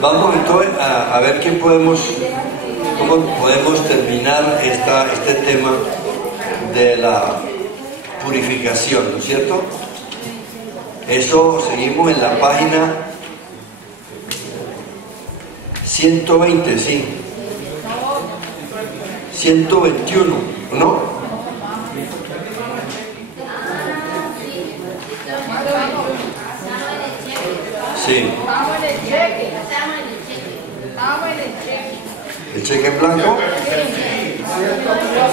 Vamos entonces a ver cómo podemos terminar este tema de la purificación, ¿no es cierto? Eso seguimos en la página 120, sí. 121, ¿no? Sí. ¿El cheque en blanco?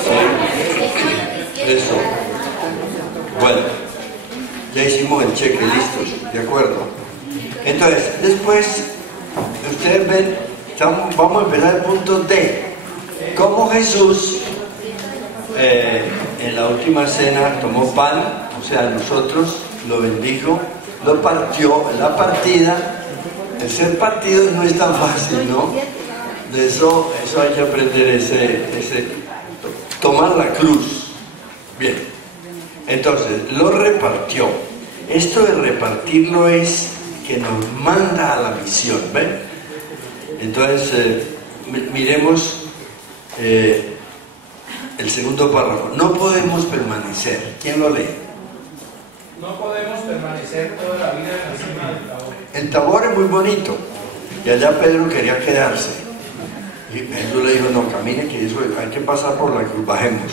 Sí. Eso. Bueno, ya hicimos el cheque, listos, de acuerdo. Entonces, después, ustedes ven, vamos a empezar el punto D. Cómo Jesús, en la última cena, tomó pan, o sea, nosotros, lo bendijo, lo partió en la partida. El ser partido no es tan fácil, ¿no? De eso hay que aprender tomar la cruz. Bien, entonces lo repartió. Esto de repartirlo es que nos manda a la misión, ¿ven? Entonces miremos el segundo párrafo. No podemos permanecer. ¿Quién lo lee? No podemos permanecer toda la vida encima del Tabor. El Tabor es muy bonito y allá Pedro quería quedarse y Jesús le dijo: no, camine, que eso hay que pasar por la cruz, bajemos.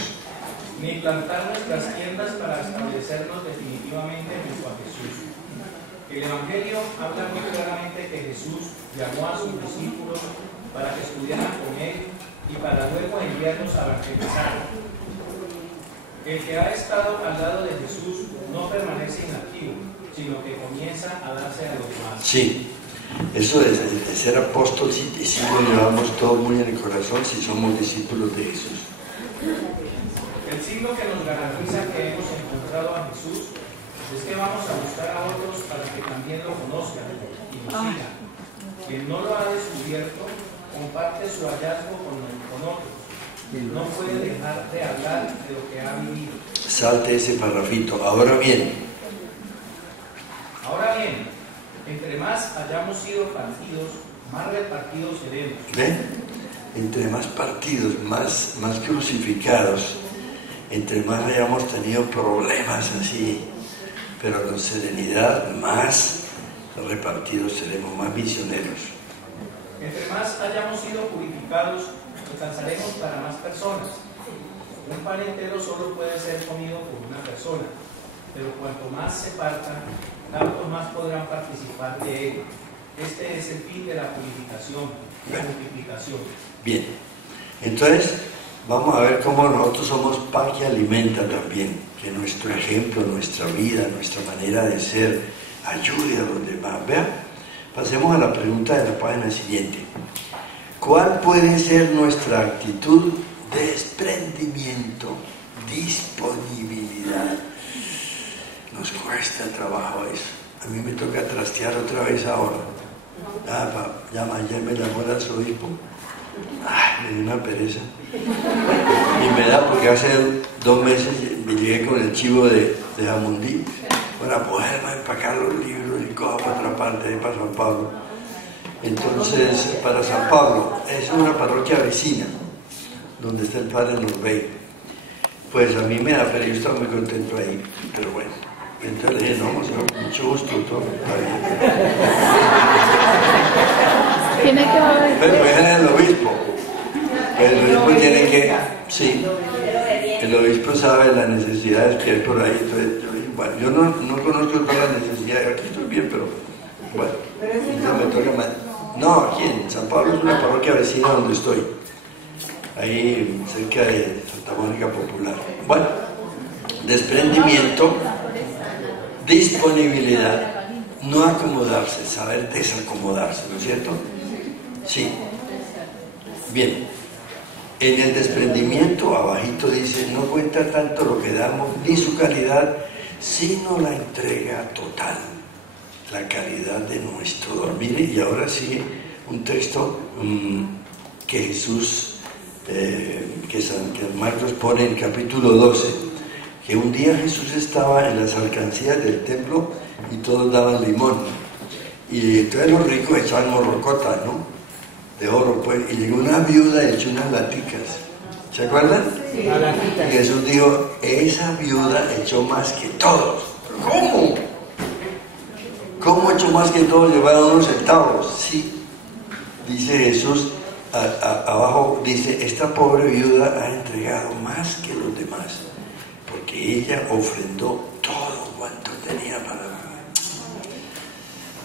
Ni plantar nuestras tiendas para establecernos definitivamente junto a Jesús. El Evangelio habla muy claramente que Jesús llamó a sus discípulos para que estudiaran con él y para luego enviarnos a evangelizar. El que ha estado al lado de Jesús no permanece inactivo, sino que comienza a darse a los demás. Sí, eso de ser apóstol, si lo llevamos todo muy en el corazón, si somos discípulos de Jesús. El signo que nos garantiza que hemos encontrado a Jesús es que vamos a buscar a otros para que también lo conozcan y lo sigan. Quien no lo ha descubierto comparte su hallazgo con otros. No puede dejar de hablar de lo que ha vivido. Salte ese parrafito. Ahora bien, entre más hayamos sido partidos, más repartidos seremos. ¿ven? Entre más partidos, más crucificados, entre más hayamos tenido problemas así, pero con serenidad, más repartidos seremos, más misioneros. Entre más hayamos sido purificados, alcanzaremos para más personas. Un pan entero solo puede ser comido por una persona, pero cuanto más se parta, tanto más podrán participar de él. Este es el fin de la purificación, la multiplicación. Bien, entonces vamos a ver cómo nosotros somos pan que alimenta también, que nuestro ejemplo, nuestra vida, nuestra manera de ser ayude a los demás. Vean, pasemos a la pregunta de la página siguiente. ¿Cuál puede ser nuestra actitud? Desprendimiento, disponibilidad. Nos cuesta trabajo eso. A mí me toca trastear otra vez ahora. Ayer me llamó el arzobispo. Me dio una pereza. Y me da porque hace 2 meses me llegué con el chivo de Jamundí para poderme empacar los libros y coger para otra parte, ahí para San Pablo. Entonces, para San Pablo, es una parroquia vecina, donde está el padre Norbey. Pues a mí me da pena, yo estaba muy contento ahí, pero bueno. Entonces le dije: no, vamos a con mucho gusto, todo está bien. Tiene que haber. Pero pues era el obispo. El obispo tiene que, sí, el obispo sabe las necesidades que hay por ahí. Entonces yo dije: bueno, yo no conozco todas las necesidades, aquí estoy bien, pero bueno, no me toca más. No, aquí en San Pablo es una parroquia vecina donde estoy, ahí cerca de Santa Mónica Popular. Bueno, desprendimiento, disponibilidad, no acomodarse, saber desacomodarse, ¿no es cierto? Sí. Bien. En el desprendimiento, abajito dice: no cuenta tanto lo que damos ni su calidad, sino la entrega total, la calidad de nuestro dormir. Y ahora sigue un texto que Jesús, que Marcos pone en capítulo 12, que un día Jesús estaba en las alcancías del templo y todos daban limón. Y entonces los ricos echaban morrocotas, ¿no? De oro, pues. Y llegó una viuda y echó unas laticas. ¿Se acuerdan? Sí. Y Jesús dijo, esa viuda echó más que todos. ¿Cómo? ¿Cómo echó más que todos? Llevaron unos centavos. Sí. Dice Jesús, abajo dice, esta pobre viuda ha entregado más que los demás, porque ella ofrendó todo cuanto tenía para dar.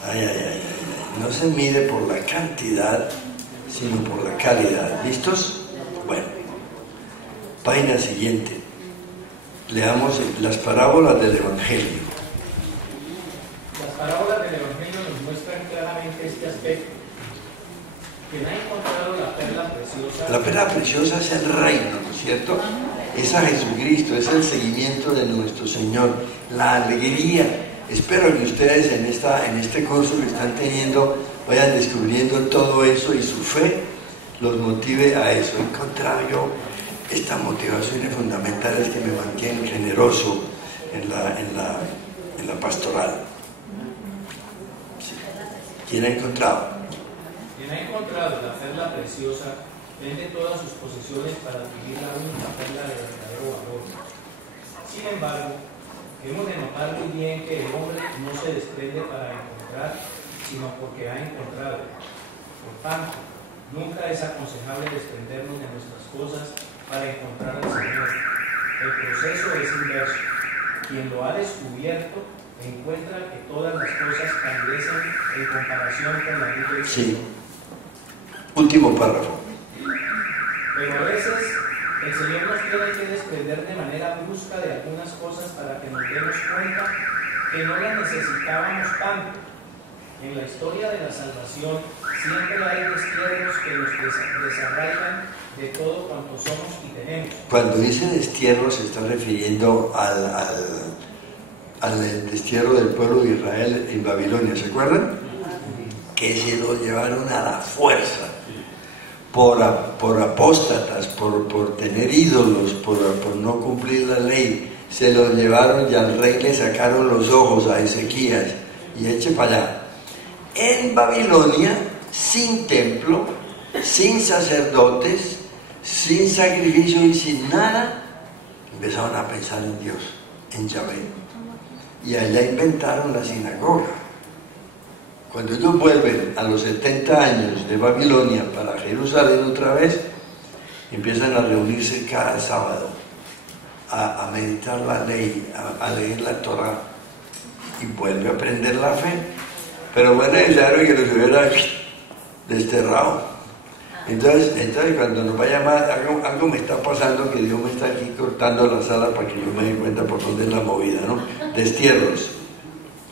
Ay. No se mide por la cantidad, sino por la calidad. ¿Listos? Bueno, página siguiente. Leamos las parábolas del Evangelio. Las parábolas del Evangelio nos muestran claramente este aspecto. Quien ha encontrado la perla preciosa. La perla preciosa es el reino, ¿no es cierto? Es a Jesucristo, es el seguimiento de nuestro Señor, la alegría. Espero que ustedes en este curso que están teniendo vayan descubriendo todo eso y su fe los motive a eso. He encontrado yo estas motivaciones fundamentales que me mantienen generoso en la pastoral. Sí. ¿Quién ha encontrado? Quien ha encontrado la perla preciosa vende todas sus posesiones para adquirir la única perla de verdadero valor. Sin embargo, hemos de notar muy bien que el hombre no se desprende para encontrar, sino porque ha encontrado. Por tanto, nunca es aconsejable desprendernos de nuestras cosas para encontrar al Señor. El proceso es inverso. Quien lo ha descubierto encuentra que todas las cosas palidecen en comparación con la luz del Señor. Sí. Último párrafo. Pero a veces el Señor nos tiene que desprender de manera brusca de algunas cosas para que nos demos cuenta que no las necesitábamos tanto. En la historia de la salvación siempre hay destierros que nos desarraigan de todo cuanto somos y tenemos. Cuando dice destierro se está refiriendo al destierro del pueblo de Israel en Babilonia, ¿se acuerdan? Que se lo llevaron a la fuerza. Por apóstatas, por tener ídolos, por no cumplir la ley, se los llevaron y al rey le sacaron los ojos a Ezequías y eche para allá. En Babilonia, sin templo, sin sacerdotes, sin sacrificio y sin nada, empezaron a pensar en Dios, en Yahvé. Y allá inventaron la sinagoga. Cuando ellos vuelven a los 70 años de Babilonia para Jerusalén otra vez, empiezan a reunirse cada sábado, a meditar la ley, a leer la Torah, y vuelve a aprender la fe. Pero fue necesario que los hubiera desterrado. Entonces cuando nos vaya más, algo me está pasando, que Dios me está aquí cortando la sala para que yo me dé cuenta por dónde es la movida, ¿no? Destierros.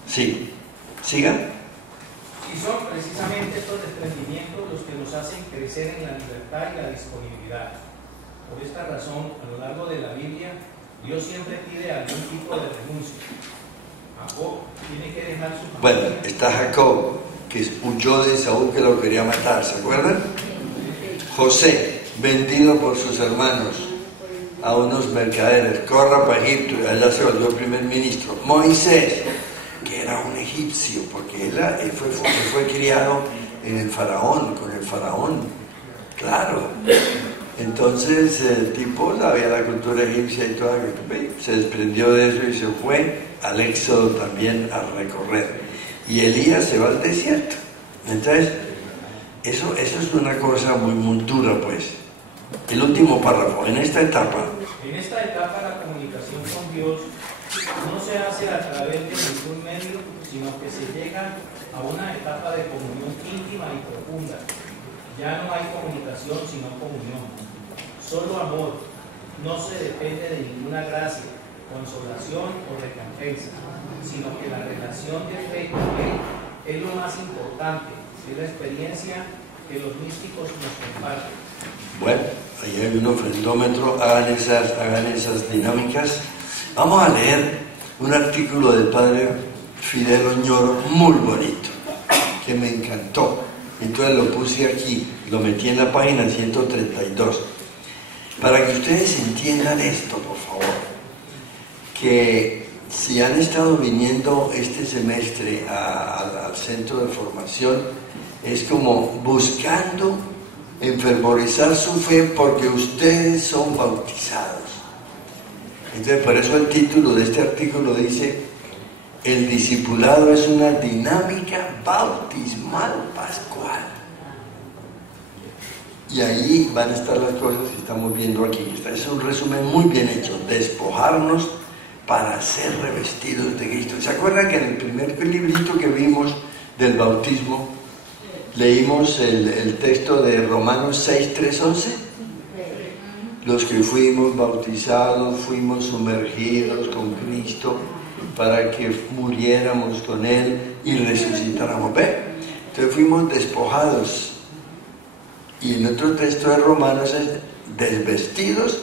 Sí. ¿Sigan? Y son precisamente estos desprendimientos los que nos hacen crecer en la libertad y la disponibilidad. Por esta razón, a lo largo de la Biblia, Dios siempre pide algún tipo de renuncia. Jacob tiene que dejar su familia. Bueno, está Jacob, que huyó de Saúl, que lo quería matar, ¿se acuerdan? José, vendido por sus hermanos a unos mercaderes, corra para Egipto, y allá se volvió primer ministro. Moisés, que era un egipcio, porque él fue criado en el faraón, con el faraón, claro. Entonces el tipo sabía la cultura egipcia y toda, se desprendió de eso y se fue al éxodo también a recorrer. Y Elías se va al desierto. Entonces, eso es una cosa muy dura, pues. El último párrafo, en esta etapa la comunicación con Dios no se hace a través de ningún medio, sino que se llega a una etapa de comunión íntima y profunda. Ya no hay comunicación, sino comunión. Solo amor. No se depende de ninguna gracia, consolación o recompensa, sino que la relación de fe con Él es lo más importante, es la experiencia que los místicos nos comparten. Bueno, ahí hay un ofrendómetro, hagan esas dinámicas. Vamos a leer un artículo del padre Fidel Oñoro muy bonito, que me encantó. Entonces lo puse aquí, lo metí en la página 132. Para que ustedes entiendan esto, por favor, que si han estado viniendo este semestre al centro de formación, es como buscando enfervorizar su fe porque ustedes son bautizados. Entonces, por eso el título de este artículo dice: el discipulado es una dinámica bautismal pascual. Y ahí van a estar las cosas que estamos viendo aquí. Este es un resumen muy bien hecho: despojarnos para ser revestidos de Cristo. ¿Se acuerdan que en el primer librito que vimos del bautismo leímos el texto de Romanos 6, 3, 11? Los que fuimos bautizados, fuimos sumergidos con Cristo para que muriéramos con Él y resucitáramos. ¿Ve? Entonces fuimos despojados. Y en otro texto de Romanos es desvestidos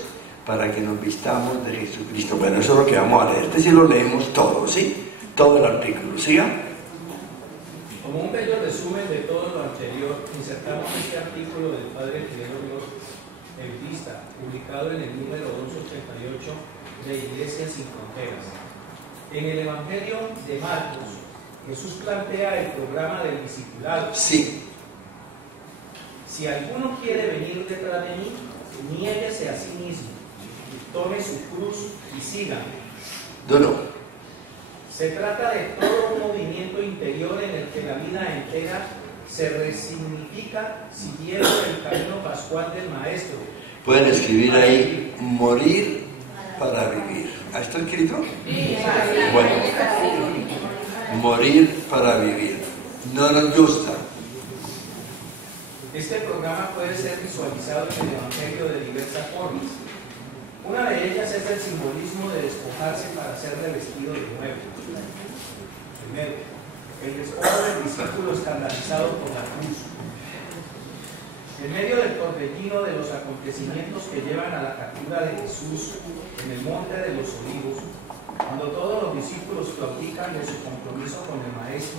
para que nos vistamos de Jesucristo. Bueno, eso es lo que vamos a leer. Este sí lo leemos todo, ¿sí? Todo el artículo. ¿Siga? Como un bello resumen de todo lo anterior, insertamos este artículo del Padre Gregorio Bautista, publicado en el número 288 de Iglesias Sin Fronteras. En el Evangelio de Marcos, Jesús plantea el programa del discipulado. Sí. Si alguno quiere venir detrás de mí, niéguese a sí mismo, tome su cruz y sígame. Duro. Se trata de todo un movimiento interior en el que la vida entera se resignifica siguiendo el camino pascual del Maestro. Pueden escribir ahí: morir para vivir. ¿Ahí está escrito? Bueno, morir para vivir. No nos gusta. Este programa puede ser visualizado en el Evangelio de diversas formas. Una de ellas es el simbolismo de despojarse para ser revestido de nuevo. Primero, el despojo del discípulo escandalizado por la cruz. En medio del torbellino de los acontecimientos que llevan a la captura de Jesús en el monte de los Olivos, cuando todos los discípulos claudican de su compromiso con el Maestro,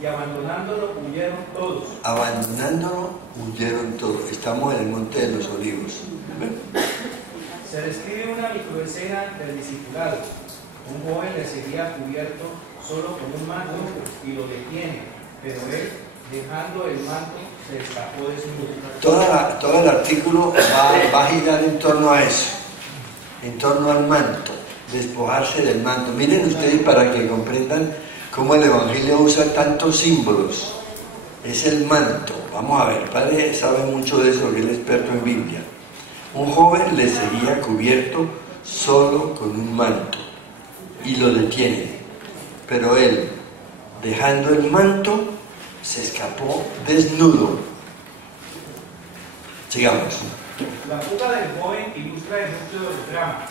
y abandonándolo huyeron todos. Abandonándolo huyeron todos. Estamos en el monte de los Olivos. Se describe una microescena del discipulado. Un joven le seguía cubierto solo con un manto y lo detiene, pero él, dejando el manto, se escapó desnudo. Todo el artículo va a girar en torno a eso, en torno al manto, despojarse del manto. Miren ustedes para que comprendan cómo el Evangelio usa tantos símbolos. Es el manto. Vamos a ver, el Padre sabe mucho de eso, que él es experto en Biblia. Un joven le seguía cubierto solo con un manto y lo detiene, pero él, dejando el manto, se escapó desnudo. Sigamos. La fuga del joven ilustra el núcleo del drama.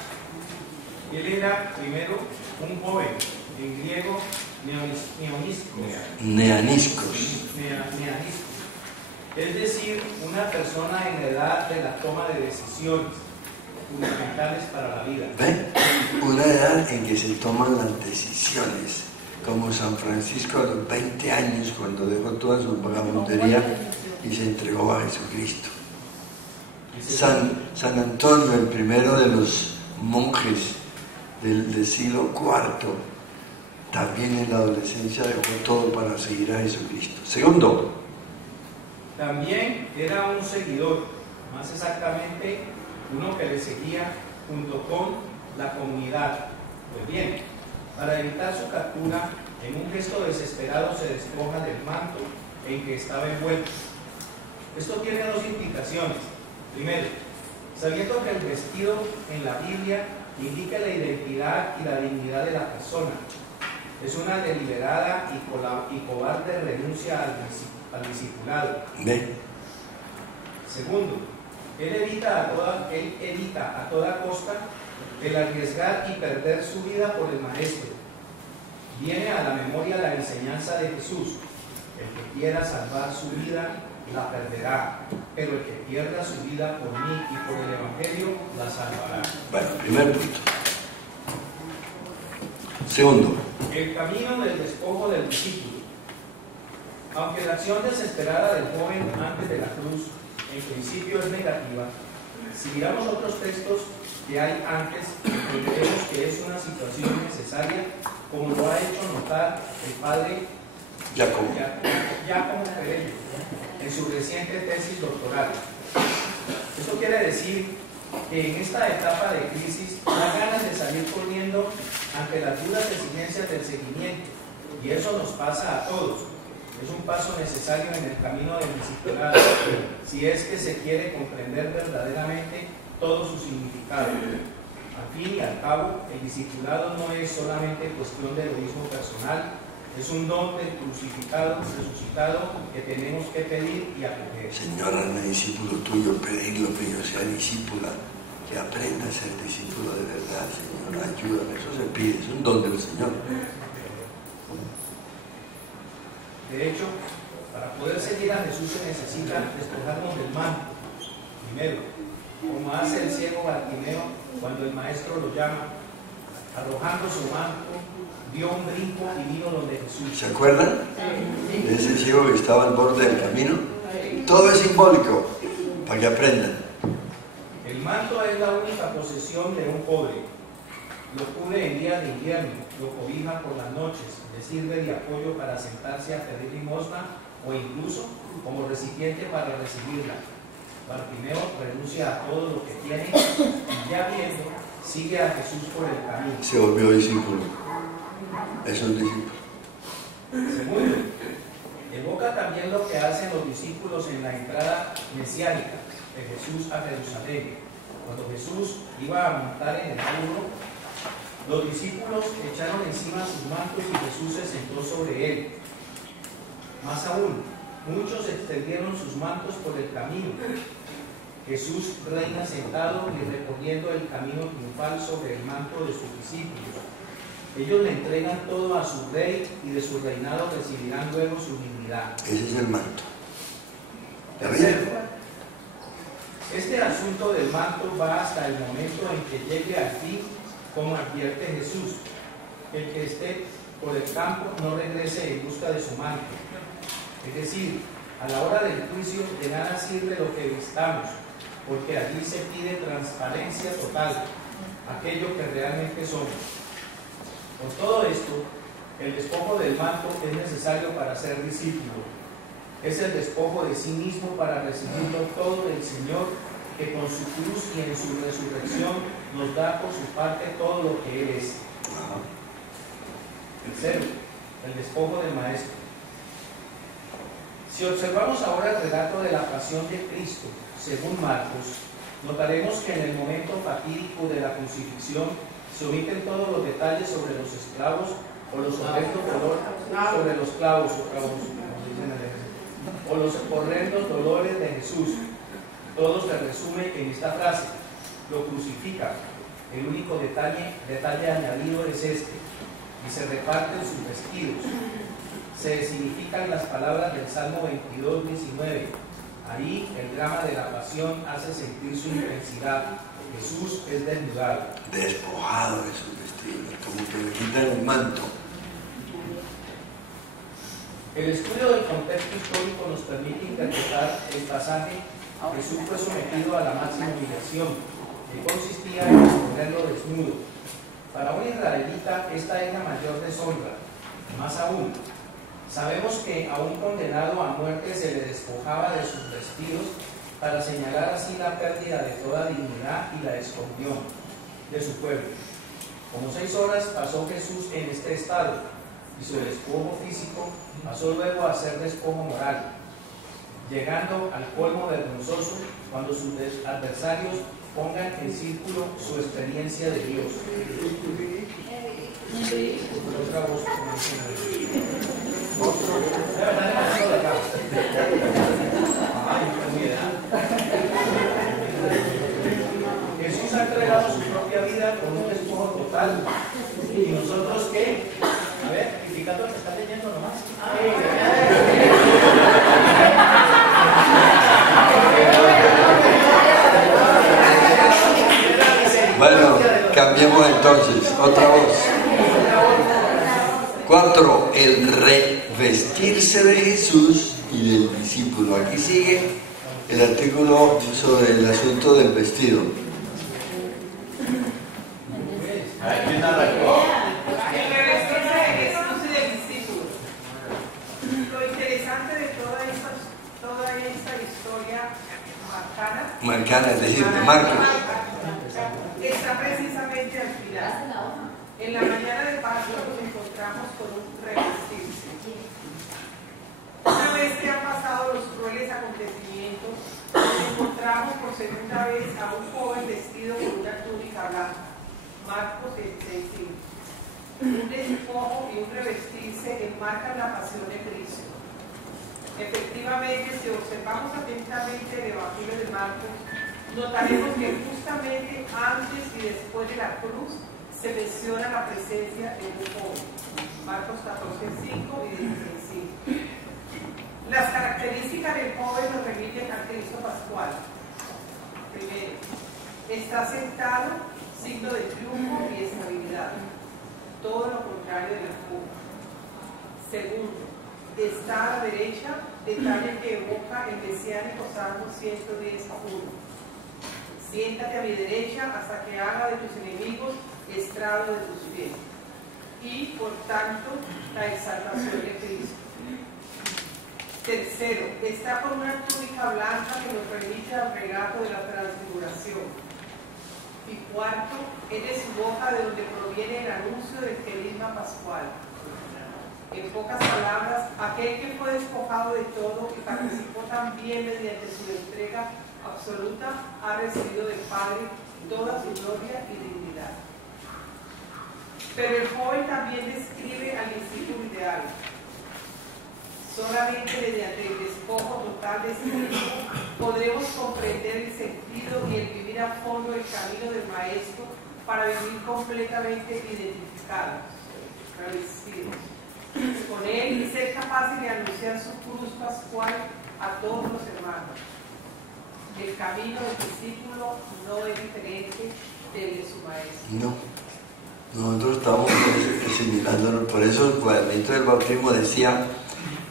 Él era primero un joven, en griego Neaniscos. Es decir, una persona en edad de la toma de decisiones fundamentales para la vida. ¿Ven? Una edad en que se toman las decisiones, como San Francisco a los 20 años, cuando dejó toda su vagabundería y se entregó a Jesucristo. San Antonio, el primero de los monjes del siglo IV, también en la adolescencia dejó todo para seguir a Jesucristo. Segundo, también era un seguidor, más exactamente uno que le seguía junto con la comunidad. Pues bien, para evitar su captura, en un gesto desesperado se despoja del manto en que estaba envuelto. Esto tiene dos implicaciones. Primero, sabiendo que el vestido en la Biblia indica la identidad y la dignidad de la persona, es una deliberada y cobarde renuncia al discipulado. Segundo, él evita a toda costa el arriesgar y perder su vida por el Maestro. Viene a la memoria la enseñanza de Jesús: el que quiera salvar su vida la perderá, pero el que pierda su vida por mí y por el Evangelio la salvará. Bueno, primer punto. Segundo, el camino del despojo del discípulo. Aunque la acción desesperada del joven antes de la cruz en principio es negativa, si miramos otros textos que hay antes, entendemos que es una situación necesaria, como lo ha hecho notar el padre Giacomo Perello en su reciente tesis doctoral. Esto quiere decir que en esta etapa de crisis da ganas de salir corriendo ante las duras exigencias del seguimiento, y eso nos pasa a todos. Es un paso necesario en el camino del discipulado, si es que se quiere comprender verdaderamente todo su significado. Al fin y al cabo, el discipulado no es solamente cuestión de egoísmo personal, es un don del crucificado, resucitado, que tenemos que pedir y acoger. Señor, hazme discípulo tuyo, pedirlo que yo sea discípula, que aprenda a ser discípulo de verdad, Señor, ayúdame, eso se pide, es un don del Señor. De hecho, para poder seguir a Jesús se necesita despojarnos del manto, primero, como hace el ciego Bartimeo cuando el maestro lo llama. Arrojando su manto, dio un brinco y vino donde Jesús. ¿Se acuerdan? De ese ciego que estaba al borde del camino. Todo es simbólico, para que aprendan. El manto es la única posesión de un pobre. Lo cubre en días de invierno, lo cobija por las noches, le sirve de apoyo para sentarse a pedir limosna o incluso como recipiente para recibirla. Bartimeo renuncia a todo lo que tiene y ya viendo, sigue a Jesús por el camino. Se volvió discípulo. Es un discípulo. Segundo, evoca también lo que hacen los discípulos en la entrada mesiánica de Jesús a Jerusalén. Cuando Jesús iba a montar en el burro, los discípulos echaron encima sus mantos y Jesús se sentó sobre él. Más aún, muchos extendieron sus mantos por el camino. Jesús reina sentado y recorriendo el camino triunfal sobre el manto de sus discípulos. Ellos le entregan todo a su rey y de su reinado recibirán luego su dignidad. Ese es el manto. Tercero, este asunto del manto va hasta el momento en que llegue al fin, como advierte Jesús. El que esté por el campo no regrese en busca de su manto. Es decir, a la hora del juicio de nada sirve lo que vistamos, porque allí se pide transparencia total, aquello que realmente somos. Por todo esto, el despojo del manto es necesario para ser discípulo. Es el despojo de sí mismo para recibirlo todo del Señor, que con su cruz y en su resurrección nos da por su parte todo lo que Él es. Tercero, el despojo del Maestro. Si observamos ahora el relato de la pasión de Cristo, según Marcos, notaremos que en el momento fatídico de la crucifixión se omiten todos los detalles sobre los esclavos o los horrendos dolores sobre los clavos o los horrendos dolores de Jesús. Todo se resume en esta frase: lo crucifican. El único detalle añadido es este: y se reparten sus vestidos. Se significan las palabras del Salmo 22, 19. Ahí el drama de la pasión hace sentir su intensidad. Jesús es desnudado, despojado de sus vestidos, como que le quitan el manto. El estudio del contexto histórico nos permite interpretar el pasaje. Jesús fue sometido a la máxima humillación, que consistía en exponerlo desnudo. Para un israelita esta es la mayor deshonra. Más aún, sabemos que a un condenado a muerte se le despojaba de sus vestidos para señalar así la pérdida de toda dignidad y la escondió de su pueblo. Como 6 horas pasó Jesús en este estado, y su despojo físico pasó luego a ser despojo moral, llegando al colmo vergonzoso cuando sus adversarios pongan en círculo su experiencia de Dios. Otra voz. Jesús ha entregado su propia vida con un despojo total. ¿Y nosotros qué? A ver, indicando que está leyendo nomás. Bueno, cambiemos entonces. Otra voz. 4. El revestirse de Jesús y del discípulo. Aquí sigue el artículo sobre el asunto del vestido. El revestirse de Jesús y del discípulo. Lo interesante de toda esta historia marcana, es decir, de Marcos, está precisamente al final. En la mañana de Pascua nos encontramos con un revestirse. Una vez que han pasado los crueles acontecimientos, nos encontramos por segunda vez a un joven vestido con una túnica blanca. Marcos 16:5. Un despojo y un revestirse enmarcan la pasión de Cristo. Efectivamente, si observamos atentamente el Evangelio de Marcos, notaremos que justamente antes y después de la cruz se menciona la presencia de un joven. Marcos 14:5 y 16:5. Las características del joven nos remiten al Cristo Pascual. Primero, está sentado, signo de triunfo y estabilidad. Todo lo contrario de la fuga. Segundo, está a la derecha, detalle que evoca el mesiánico Salmo 110:1. Siéntate a mi derecha hasta que haga de tus enemigos estrado de tus pies. Y, por tanto, la exaltación de Cristo. Tercero, está con una túnica blanca que nos remite al relato de la transfiguración. Y cuarto, es de su boca de donde proviene el anuncio del querigma pascual. En pocas palabras, aquel que fue despojado de todo y participó también mediante su entrega absoluta, ha recibido del Padre toda su gloria y dignidad. Pero el joven también describe al discípulo ideal. Solamente mediante el despojo total de sí mismo podremos comprender el sentido y el vivir a fondo el camino del Maestro para vivir completamente identificados, revestidos con Él y ser capaces de anunciar su cruz pascual a todos los hermanos. El camino del discípulo no es diferente del de su Maestro. no. Nosotros estamos asimilándolo. Por eso el cuadernito del bautismo decía: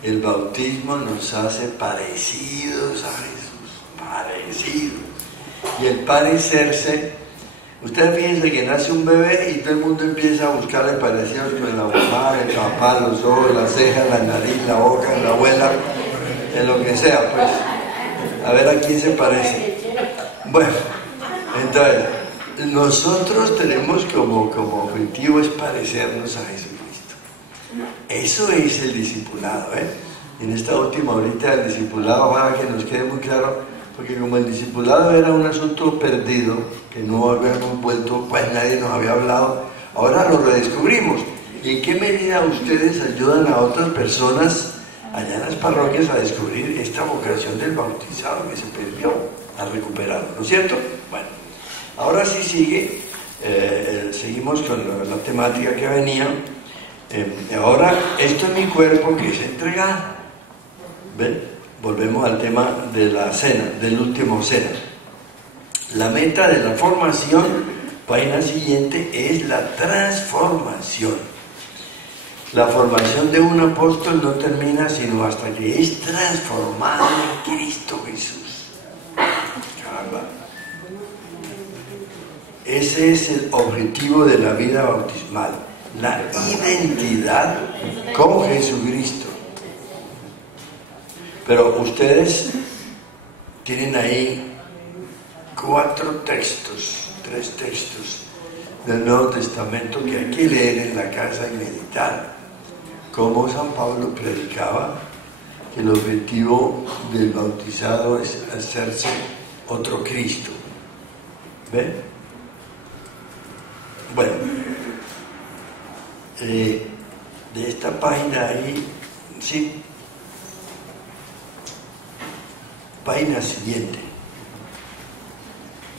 el bautismo nos hace parecidos a Jesús, parecidos. Y el parecerse, ustedes fíjense que nace un bebé y todo el mundo empieza a buscarle parecidos con la mamá, el papá, los ojos, las cejas, la nariz, la boca, la abuela, en lo que sea, pues. A ver a quién se parece. Bueno, entonces, nosotros tenemos como objetivo es parecernos a Jesucristo. Eso es el discipulado, ¿eh? En esta última horita del discipulado, ojalá que nos quede muy claro, porque como el discipulado era un asunto perdido, que no habíamos vuelto, pues nadie nos había hablado, ahora lo redescubrimos. ¿Y en qué medida ustedes ayudan a otras personas allá en las parroquias a descubrir esta vocación del bautizado que se perdió, a recuperarlo, ¿no es cierto? Bueno, ahora sí seguimos con la temática que venía. Ahora, esto es mi cuerpo que es entregado. ¿Ven? Volvemos al tema de la cena, del último cena. La meta de la formación, página siguiente, es la transformación. La formación de un apóstol no termina sino hasta que es transformado en Cristo Jesús. Caramba. Ese es el objetivo de la vida bautismal, la identidad con Jesucristo. Pero ustedes tienen ahí 3 textos del Nuevo Testamento que hay que leer en la casa y meditar. Como San Pablo predicaba que el objetivo del bautizado es hacerse otro Cristo. ¿Ven? Bueno, de esta página ahí, sí. Página siguiente.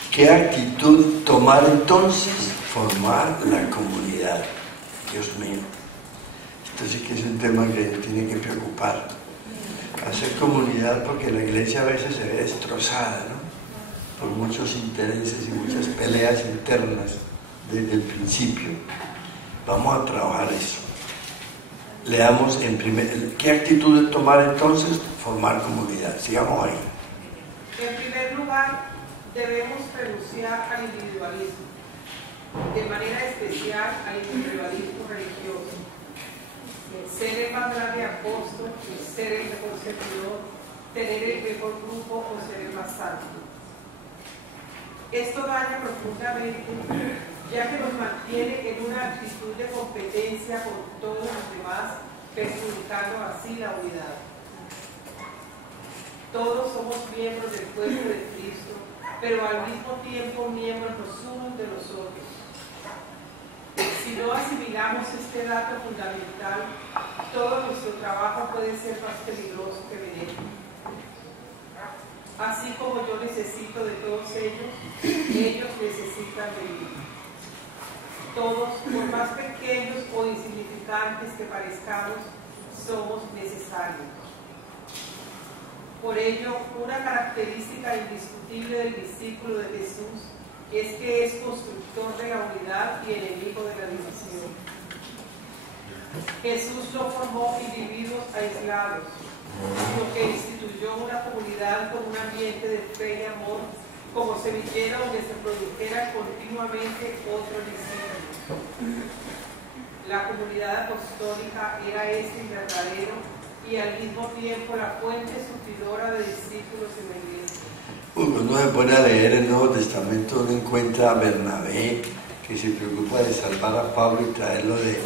¿Qué actitud tomar entonces? Formar la comunidad. Dios mío, esto sí que es un tema que tiene que preocupar. Hacer comunidad, porque la iglesia a veces se ve destrozada, ¿no? Por muchos intereses y muchas peleas internas desde el principio. Vamos a trabajar eso. Leamos ¿qué actitud tomar entonces? Formar comunidad. Sigamos ahí. En primer lugar, debemos renunciar al individualismo. de manera especial al individualismo religioso. Ser el más grande apóstol, ser el mejor servidor, tener el mejor grupo o ser el más santo. Esto daña profundamente, ya que nos mantiene en una actitud de competencia con todos los demás, perjudicando así la unidad. Todos somos miembros del cuerpo de Cristo, pero al mismo tiempo miembros los unos de los otros. Si no asimilamos este dato fundamental, todo nuestro trabajo puede ser más peligroso que benéfico. Así como yo necesito de todos ellos necesitan de mí. Todos, por más pequeños o insignificantes que parezcamos, somos necesarios. Por ello, una característica indiscutible del discípulo de Jesús es que es constructor de la unidad y enemigo de la división. Jesús no formó individuos aislados, sino que instituyó una comunidad con un ambiente de fe y amor, como semillero donde se produjera continuamente otro discípulo. La comunidad apostólica era ese verdadero y al mismo tiempo la fuente suplidora de discípulos en la iglesia. Cuando se pone a leer el Nuevo Testamento, uno encuentra a Bernabé, que se preocupa de salvar a Pablo y traerlo de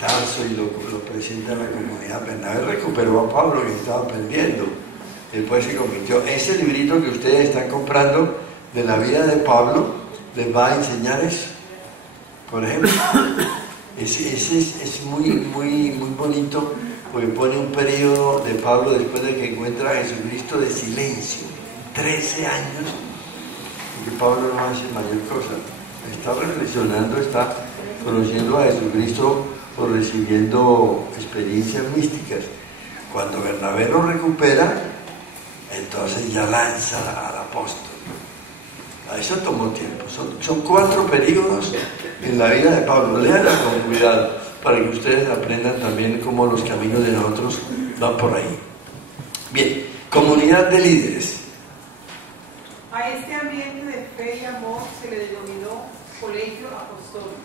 Tarso y lo presenta a la comunidad. Bernabé recuperó a Pablo, que estaba perdiendo. Después se convirtió. Ese librito que ustedes están comprando de la vida de Pablo les va a enseñar eso. Por ejemplo, ese es muy bonito, porque pone un periodo de Pablo después de que encuentra a Jesucristo de silencio. 13 años, porque Pablo no hace mayor cosa. Está reflexionando, está conociendo a Jesucristo o recibiendo experiencias místicas. Cuando Bernabé lo recupera, entonces ya lanza al apóstol. A eso tomó tiempo. Son 4 periodos en la vida de Pablo. Léanla con cuidado para que ustedes aprendan también cómo los caminos de nosotros van por ahí. Bien, comunidad de líderes. A este ambiente de fe y amor se le denominó colegio apostólico.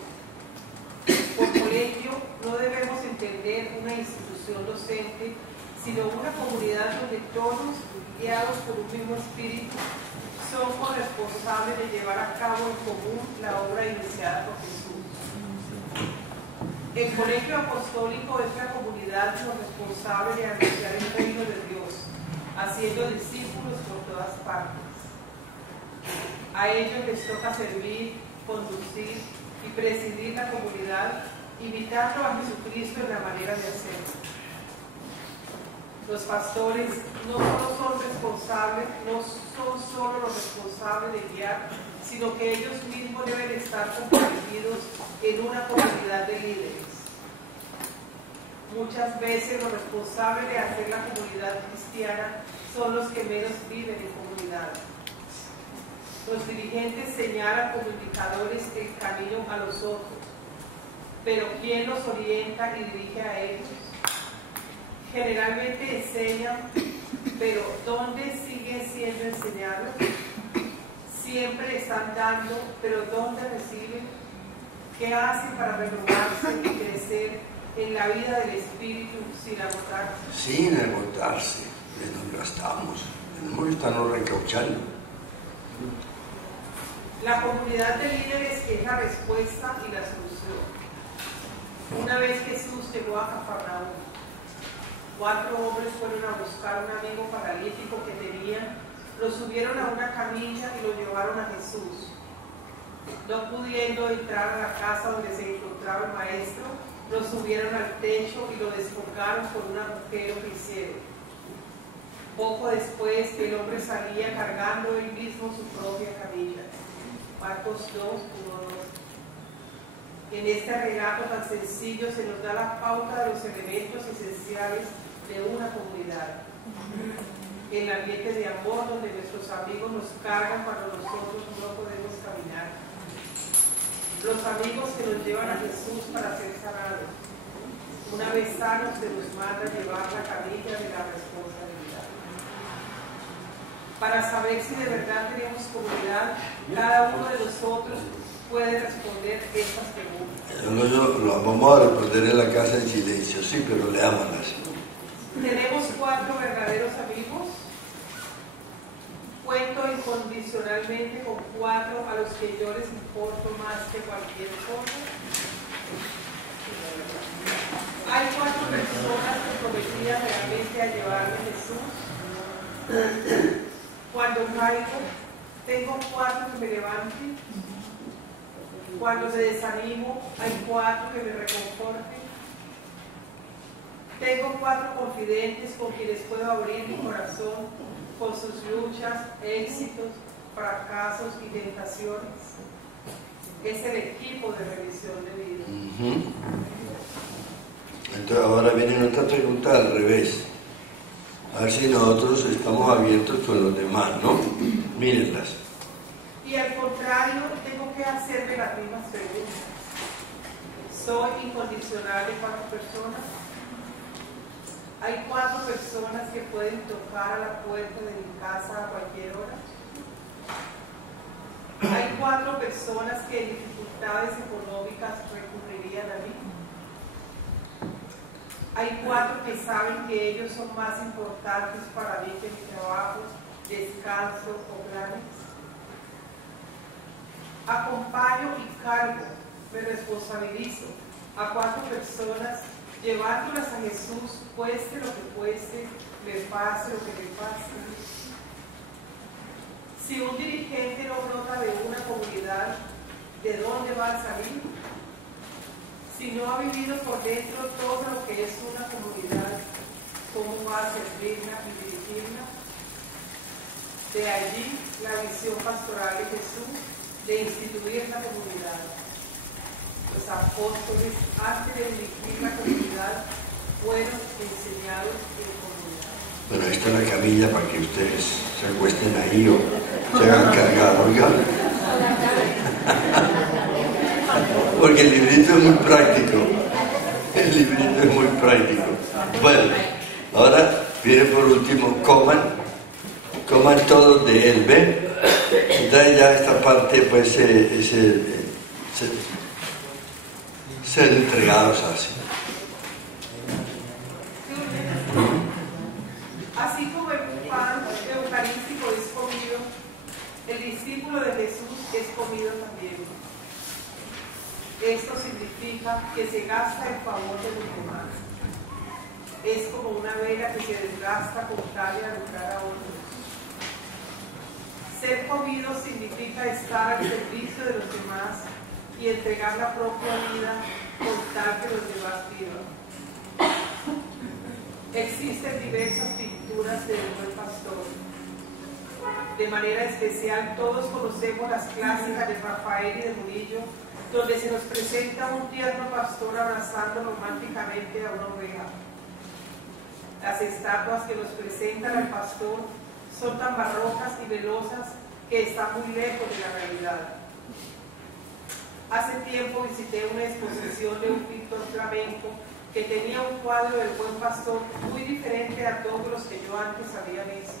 Por colegio no debemos entender una institución docente, sino una comunidad donde todos, guiados por un mismo espíritu, son corresponsables de llevar a cabo en común la obra iniciada por Jesús. El colegio apostólico es la comunidad responsable de anunciar el reino de Dios, haciendo discípulos por todas partes. A ellos les toca servir, conducir y presidir la comunidad, imitando a Jesucristo en la manera de hacerlo. Los pastores no son solo los responsables de guiar, sino que ellos mismos deben estar comprometidos en una comunidad de líderes. Muchas veces los responsables de hacer la comunidad cristiana son los que menos viven en comunidad. Los dirigentes señalan como indicadores el camino a los otros, pero ¿quién los orienta y dirige a ellos? Generalmente enseñan, pero ¿dónde siguen siendo enseñados? Siempre están dando, pero ¿dónde reciben? ¿Qué hacen para renovarse y crecer en la vida del Espíritu sin agotarse? Sin agotarse, nos gastamos, tenemos que estarnos recauchando. La comunidad de líderes es la respuesta y la solución. Una vez Jesús llegó a Cafarnaúm, 4 hombres fueron a buscar un amigo paralítico que tenían, lo subieron a una camilla y lo llevaron a Jesús. No pudiendo entrar a la casa donde se encontraba el maestro, lo subieron al techo y lo descolgaron con un agujero que hicieron. Poco después el hombre salía cargando él mismo su propia camilla. Marcos 2, 1, 2. En este relato tan sencillo se nos da la pauta de los elementos esenciales de una comunidad. El ambiente de amor donde nuestros amigos nos cargan cuando nosotros no podemos caminar. Los amigos que nos llevan a Jesús para ser sanados. Una vez sanos se nos manda llevar la camilla de la responsabilidad. Para saber si de verdad tenemos comunidad, cada uno de nosotros puede responder estas preguntas? Lo vamos a responder en la casa en silencio, sí, pero leámoslas. ¿Tenemos 4 verdaderos amigos? ¿Cuento incondicionalmente con 4 a los que yo les importo más que cualquier cosa? ¿Hay 4 personas comprometidas realmente a llevarme a Jesús? Cuando caigo, ¿tengo 4 que me levanten? Cuando me desanimo, ¿hay 4 que me reconforten? Tengo 4 confidentes con quienes puedo abrir mi corazón con sus luchas, éxitos, fracasos y tentaciones. Es el equipo de revisión de vida. Entonces ahora viene otra pregunta al revés. A ver si nosotros estamos abiertos con los demás, ¿no? Mírenlas. Y al contrario, tengo que hacerme las mismas preguntas. ¿Soy incondicional de 4 personas? ¿Hay 4 personas que pueden tocar a la puerta de mi casa a cualquier hora? ¿Hay 4 personas que en dificultades económicas recurrirían a mí? ¿Hay 4 que saben que ellos son más importantes para mí que mi trabajo, descanso o planes? Acompaño y cargo, me responsabilizo a 4 personas, llevándolas a Jesús, cueste lo que cueste, me pase lo que me pase. Si un dirigente no brota de una comunidad, ¿de dónde va a salir? Si no ha vivido por dentro todo lo que es una comunidad, ¿cómo va a servirla y dirigirla? De allí la visión pastoral de Jesús de instituir la comunidad. Los apóstoles, antes de dirigir la comunidad, fueron enseñados en comunidad. Bueno, esta es la camilla para que ustedes se acuesten ahí o se hagan cargar, oigan. Porque el librito es muy práctico. El librito es muy práctico. Bueno, ahora viene por último, coman todos de él, ¿ven? Entonces ya esta parte pues ser entregados así. Así como el pan eucarístico es comido, el discípulo de Jesús es comido también. Esto significa que se gasta en favor de los demás. Es como una vela que se desgasta con tal de alumbrar a otros. Ser comido significa estar al servicio de los demás y entregar la propia vida con tal que los demás vivan. Existen diversas pinturas del buen pastor. De manera especial, todos conocemos las clásicas de Rafael y de Murillo, donde se nos presenta un tierno pastor abrazando románticamente a una oveja. Las estatuas que nos presentan al pastor son tan barrocas y velosas que están muy lejos de la realidad. Hace tiempo visité una exposición de un pintor flamenco que tenía un cuadro del buen pastor muy diferente a todos los que yo antes había visto.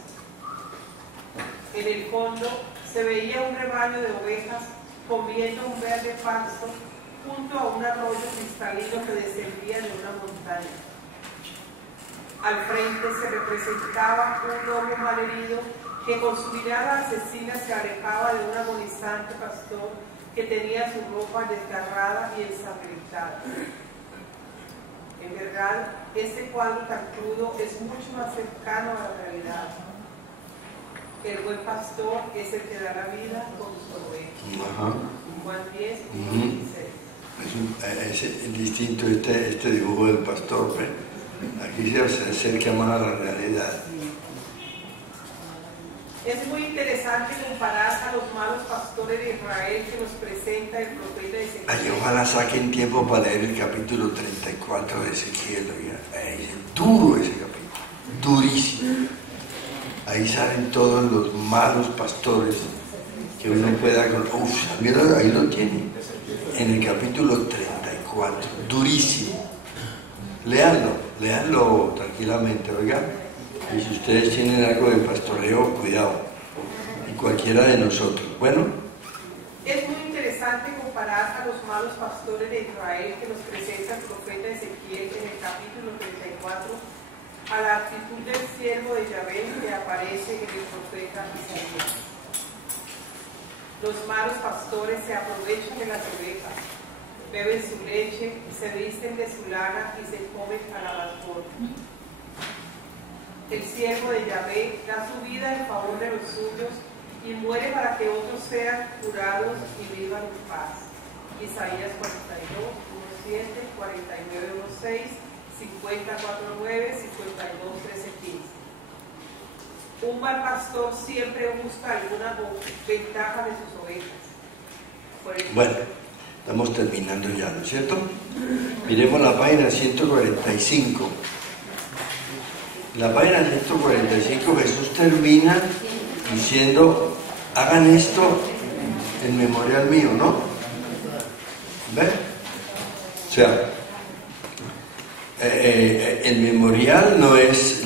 En el fondo se veía un rebaño de ovejas comiendo un verde pasto junto a un arroyo cristalino que descendía de una montaña. Al frente se representaba un lobo malherido que con su mirada asesina se alejaba de un agonizante pastor que tenía su ropa desgarrada y ensangrentada. En verdad, este cuadro tan crudo es mucho más cercano a la realidad. El buen pastor es el que da la vida con sus ovejas. Juan 10, 16. Es distinto este dibujo del pastor, ¿ven? Aquí se acerca más a la realidad. Es muy interesante comparar a los malos pastores de Israel que nos presenta el profeta Ezequiel. Ay, ojalá saquen tiempo para leer el capítulo 34 de Ezequiel. Es duro ese capítulo, durísimo. Ahí salen todos los malos pastores que uno pueda... ahí lo tiene, en el capítulo 34, durísimo. Léanlo tranquilamente, oigan. Y si ustedes tienen algo de pastoreo, cuidado. Y cualquiera de nosotros. Bueno. Es muy interesante a los malos pastores de Israel que nos presenta el profeta Ezequiel en el capítulo 34, a la actitud del siervo de Yahvé que aparece en el profeta Isaías. Los malos pastores se aprovechan de las ovejas, beben su leche, se visten de su lana y se comen a la vapor. El siervo de Yahvé da su vida en favor de los suyos y muere para que otros sean curados y vivan en paz. Isaías 42, 1:7, 49, 1:6, 50:4:9, 52, 13:15. Un mal pastor siempre busca alguna ventaja de sus ovejas. Bueno, estamos terminando ya, ¿no es cierto? Miremos la página 145. La página 145, Jesús termina diciendo, hagan esto en memorial mío, ¿no? ¿Ven? O sea, el memorial no es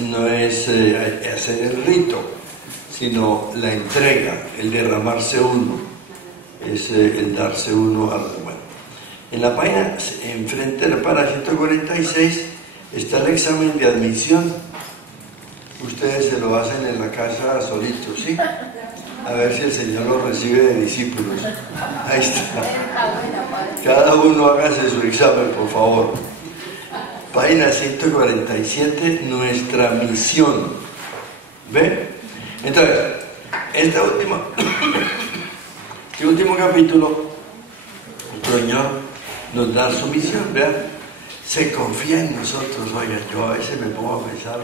hacer el rito, sino la entrega, el derramarse uno, es el darse uno a los buenos. En la página, enfrente de la página 146, está el examen de admisión. Ustedes se lo hacen en la casa solitos, ¿sí? A ver si el Señor los recibe de discípulos. Ahí está. Cada uno hágase su examen, por favor. Página 147, nuestra misión. ¿Ve? Entonces, este último capítulo, el Señor nos da su misión, ¿vean? Se confía en nosotros. Oiga, yo a veces me pongo a pensar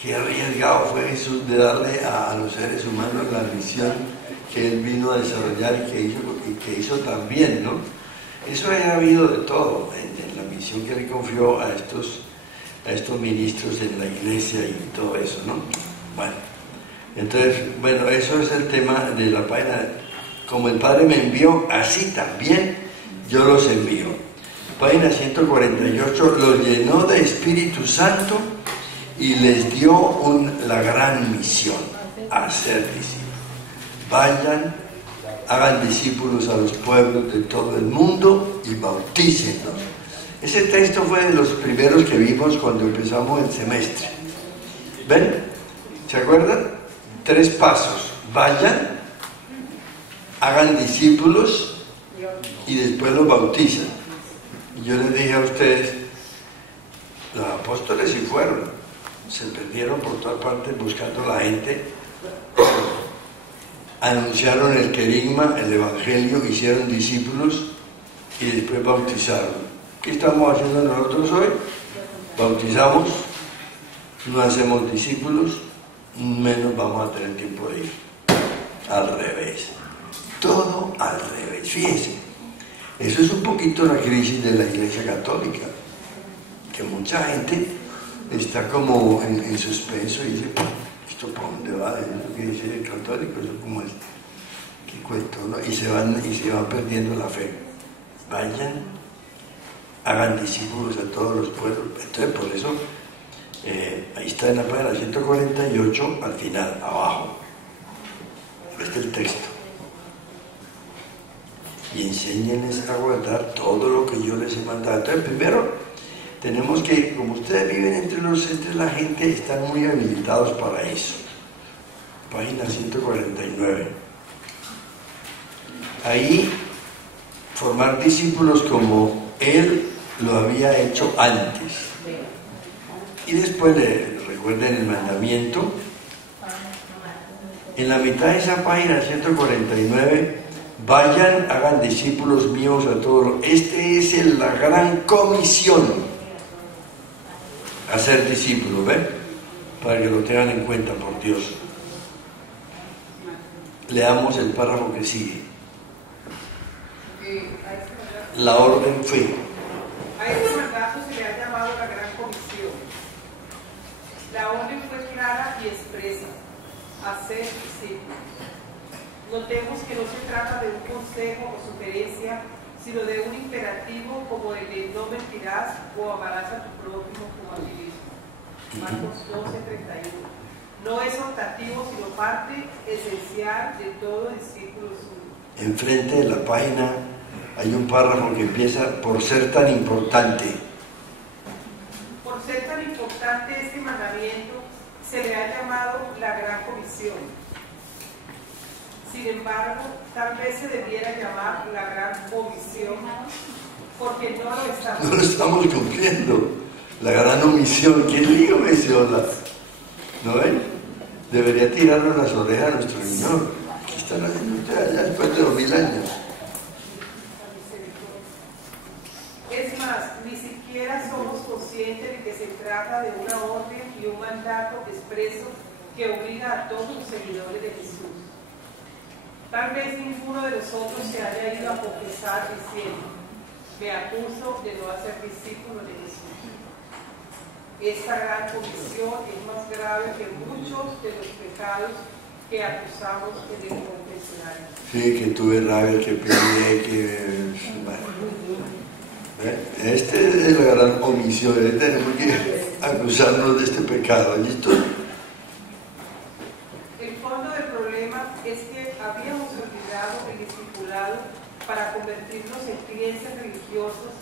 qué arriesgado fue Jesús de darle a los seres humanos la misión que Él vino a desarrollar y que hizo también, ¿no? Eso ha habido de todo en la misión que Él confió a estos ministros en la iglesia y todo eso, ¿no? Bueno, entonces, bueno, eso es el tema de la página. Como el Padre me envió, así también yo los envío. Página 148, los llenó de Espíritu Santo y les dio la gran misión, hacer discípulos. Vayan, hagan discípulos a los pueblos de todo el mundo y bautícenlos. Ese texto fue de los primeros que vimos cuando empezamos el semestre. ¿Ven? ¿Se acuerdan? 3 pasos. Vayan, hagan discípulos y después los bautizan. Y yo les dije a ustedes, los apóstoles sí fueron, se perdieron por todas partes buscando a la gente, anunciaron el querigma, el evangelio, hicieron discípulos y después bautizaron. ¿Qué estamos haciendo nosotros hoy? Bautizamos, no hacemos discípulos, menos vamos a tener tiempo de ir. Al revés. Todo al revés. Fíjense, eso es un poquito la crisis de la Iglesia Católica, que mucha gente está como en suspenso y dice, ¿esto para dónde va? ¿Eso que dice el católico? ¿Eso cómo es? ¿Qué cuento? ¿No? Y se van perdiendo la fe. Vayan, hagan discípulos a todos los pueblos. Entonces, por eso, ahí está en la página 148, al final, abajo. Este es el texto. Y enséñenles a guardar todo lo que yo les he mandado. Entonces, primero, tenemos que, como ustedes viven entre la gente, están muy habilitados para eso. Página 149. Ahí, formar discípulos como Él lo había hecho antes. Y después, recuerden el mandamiento. En la mitad de esa página 149, vayan, hagan discípulos míos a todos. Este es la gran comisión, hacer discípulos, ¿ven? Para que lo tengan en cuenta, por Dios. Leamos el párrafo que sigue. La orden fue. A este mandato se le ha llamado la gran comisión. La orden fue clara y expresa: hacer discípulos. Notemos que no se trata de un consejo o sugerencia, sino de un imperativo como el de no mentirás o amarás a tu prójimo como a ti mismo. Marcos 12:31. No es optativo, sino parte esencial de todo discípulo suyo. Enfrente de la página hay un párrafo que empieza por ser tan importante. Por ser tan importante este mandamiento, se le ha llamado la Gran Comisión. Sin embargo, tal vez se debiera llamar la Gran Omisión, porque no lo estamos. No lo estamos cumpliendo. La gran omisión. ¿Quién dijo omisión? ¿No ven? Debería tirarnos las orejas a nuestro Señor. ¿Qué están haciendo ustedes allá después de 2000 años? Es más, ni siquiera somos conscientes de que se trata de una orden y un mandato expreso que obliga a todos los seguidores de Jesús. Tal vez ninguno de nosotros se haya ido a confesar diciendo: me acuso de no hacer discípulos de Jesús. Esta gran comisión es más grave que muchos de los pecados que acusamos en el confesionario. Sí, que tuve rabia, que peleé, que... Bueno, este es la gran omisión. Tenemos que acusarnos de este pecado. ¿Listo? El fondo del problema es que habíamos olvidado el discipulado para convertirnos en clientes religiosos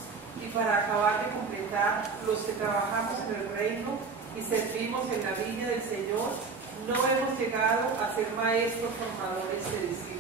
y para acabar de completar los que trabajamos en el reino y servimos en la viña del Señor. No hemos llegado a ser maestros formadores de discípulos.